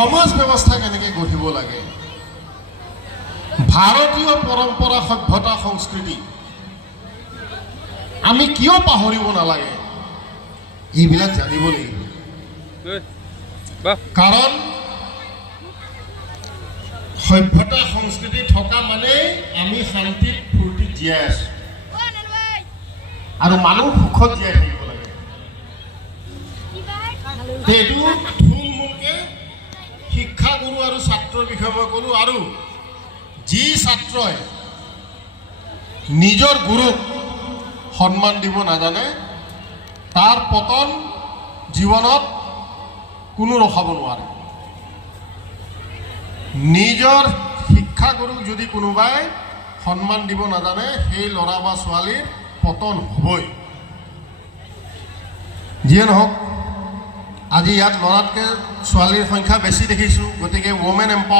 সমাজ ব্যৱস্থা কেনেকৈ গঢ়িব লাগে, ভাৰতীয় পৰম্পৰা সভ্যতা সংস্কৃতি আমি কিয় পাহৰিব নালাগে, এইবিলাক জানিব লাগিব। কাৰণ সভ্যতা সংস্কৃতি থকা মানে আমি শান্তিত ফূৰ্তিত জীয়াই আছো আৰু মানুহ সুখত জীয়াই থাকিব লাগে। এইটো থুলমূলকৈ শিক্ষাগুৰু আৰু ছাত্ৰৰ বিষয়ে মই ক'লোঁ। আৰু যি ছাত্ৰই নিজৰ গুৰুক সন্মান দিব নাজানে তাৰ পতন জীৱনত কোনো ৰখাব নোৱাৰে। নিজৰ শিক্ষাগুৰুক যদি কোনোবাই সন্মান দিব নাজানে সেই ল'ৰা বা ছোৱালীৰ পতন হ'বই। যিয়ে নহওক, আজি ইয়াত ল'ৰাতকৈ ছোৱালীৰ সংখ্যা বেছি দেখিছোঁ, গতিকে ৱমেন এম্পাৱাৰ